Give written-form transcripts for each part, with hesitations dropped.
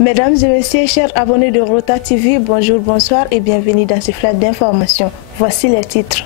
Mesdames et messieurs, chers abonnés de Rota TV, bonjour, bonsoir et bienvenue dans ce flash d'information. Voici les titres.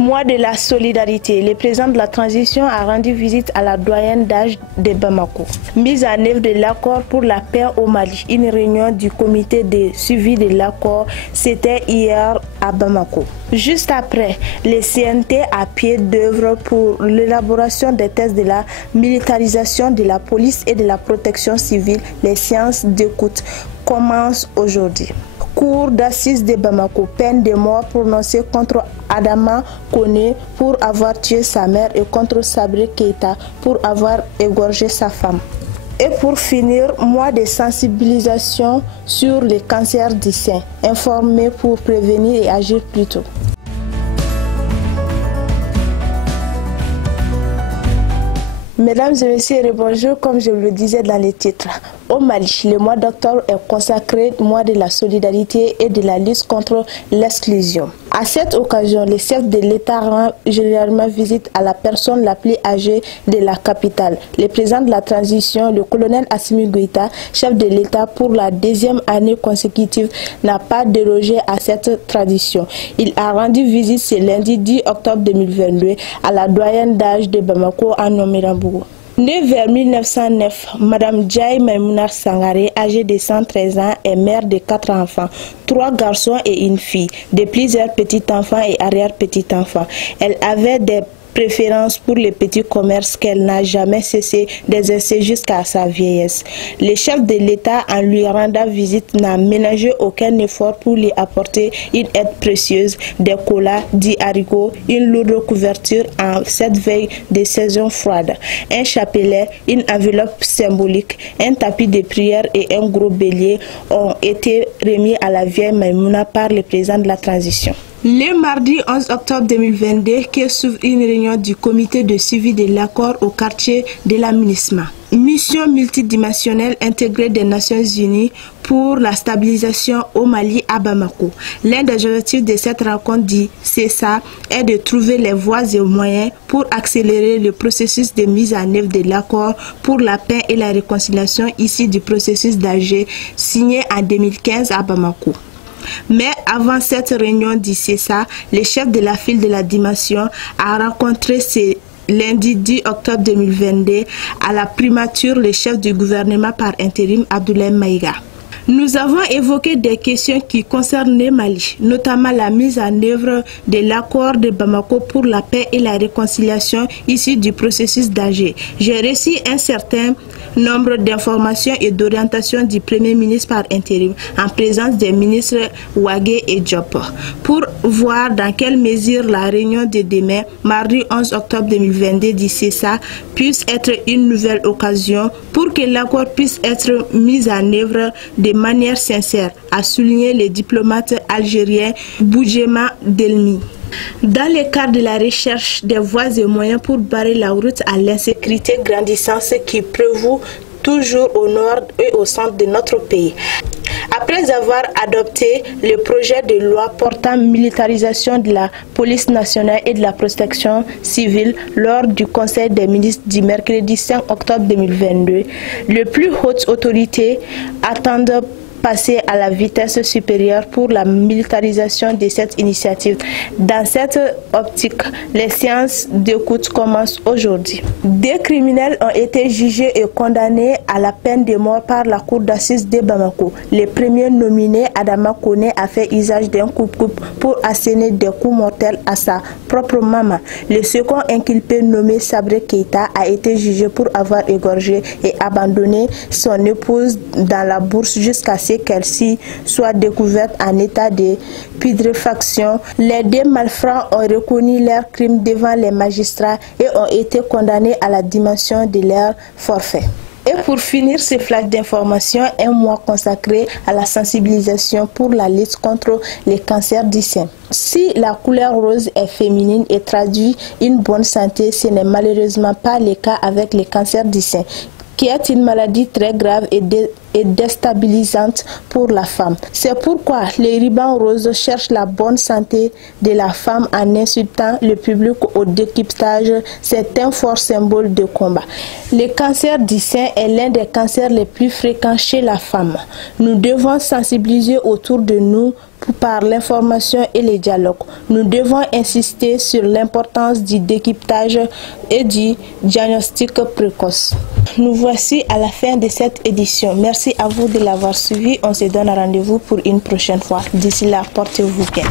Mois de la solidarité, le président de la transition a rendu visite à la doyenne d'âge de Bamako. Mise en œuvre de l'accord pour la paix au Mali. Une réunion du comité de suivi de l'accord, c'était hier à Bamako. Juste après, le CNT à pied d'œuvre pour l'élaboration des tests de la militarisation de la police et de la protection civile, les séances d'écoute commencent aujourd'hui. Cour d'assises de Bamako, peine de mort prononcée contre Adama Kone pour avoir tué sa mère et contre Sabré Keita pour avoir égorgé sa femme. Et pour finir, mois de sensibilisation sur le cancer du sein, informer pour prévenir et agir plus tôt. Mesdames et messieurs, bonjour, comme je le disais dans les titres. Au Mali, le mois d'octobre est consacré au mois de la solidarité et de la lutte contre l'exclusion. À cette occasion, le chef de l'État rend généralement visite à la personne la plus âgée de la capitale. Le président de la transition, le colonel Assimi Goïta, chef de l'État pour la deuxième année consécutive, n'a pas dérogé à cette tradition. Il a rendu visite ce lundi 10 octobre 2022 à la doyenne d'âge de Bamako en Nomirambougou. Née vers 1909, Madame Djaï Maïmounar Sangaré, âgée de 113 ans, est mère de 4 enfants, 3 garçons et une fille, de plusieurs petits-enfants et arrière-petits-enfants. Elle avait des préférence pour les petits commerces qu'elle n'a jamais cessé d'exercer jusqu'à sa vieillesse. Le chef de l'État, en lui rendant visite, n'a ménagé aucun effort pour lui apporter une aide précieuse, des colas, des haricots, une lourde couverture en cette veille de saison froide, un chapelet, une enveloppe symbolique, un tapis de prière et un gros bélier ont été remis à la vieille Maïmouna par le président de la transition. Le mardi 11 octobre 2022, qui s'ouvre une réunion du comité de suivi de l'accord au quartier de la MINUSMA. Mission multidimensionnelle intégrée des Nations Unies pour la stabilisation au Mali à Bamako. L'un des objectifs de cette rencontre dit CESA est de trouver les voies et moyens pour accélérer le processus de mise en œuvre de l'accord pour la paix et la réconciliation issu du processus d'Alger signé en 2015 à Bamako. Mais avant cette réunion du CESA, le chef de la file de la dimension a rencontré ce lundi 10 octobre 2022 à la primature le chef du gouvernement par intérim Abdoulaye Maïga. Nous avons évoqué des questions qui concernent le Mali, notamment la mise en œuvre de l'accord de Bamako pour la paix et la réconciliation issu du processus d'Alger. J'ai reçu un certain nombre d'informations et d'orientations du Premier ministre par intérim en présence des ministres Ouagué et Diop pour voir dans quelle mesure la réunion de demain, mardi 11 octobre 2022 du CESA, puisse être une nouvelle occasion pour que l'accord puisse être mis en œuvre de manière sincère, a souligné le diplomate algérien Boudjema Delmi. Dans le cadre de la recherche des voies et moyens pour barrer la route à l'insécurité grandissante qui prévaut toujours au nord et au centre de notre pays. Après avoir adopté le projet de loi portant militarisation de la police nationale et de la protection civile lors du Conseil des ministres du mercredi 5 octobre 2022, les plus hautes autorités attendent passer à la vitesse supérieure pour la militarisation de cette initiative. Dans cette optique, les séances d'écoute commencent aujourd'hui. 2 criminels ont été jugés et condamnés à la peine de mort par la cour d'assises de Bamako. Le premier nominé, Adama Kone, a fait usage d'un coupe-coupe pour asséner des coups mortels à sa propre maman. Le second inculpé, nommé Sabré Keita, a été jugé pour avoir égorgé et abandonné son épouse dans la bourse jusqu'à ce qu'elle-ci soit découverte en état de putréfaction. Les 2 malfrats ont reconnu leur crime devant les magistrats et ont été condamnés à la dimension de leur forfait. Et pour finir ce flash d'information, un mois consacré à la sensibilisation pour la lutte contre les cancers du sein. Si la couleur rose est féminine et traduit une bonne santé, ce n'est malheureusement pas le cas avec les cancers du sein, qui est une maladie très grave et et déstabilisante pour la femme. C'est pourquoi les rubans roses cherchent la bonne santé de la femme en incitant le public au dépistage. C'est un fort symbole de combat. Le cancer du sein est l'un des cancers les plus fréquents chez la femme. Nous devons sensibiliser autour de nous par l'information et le dialogue. Nous devons insister sur l'importance du dépistage et du diagnostic précoce. Nous voici à la fin de cette édition. Merci à vous de l'avoir suivi. On se donne rendez-vous pour une prochaine fois. D'ici là, portez-vous bien.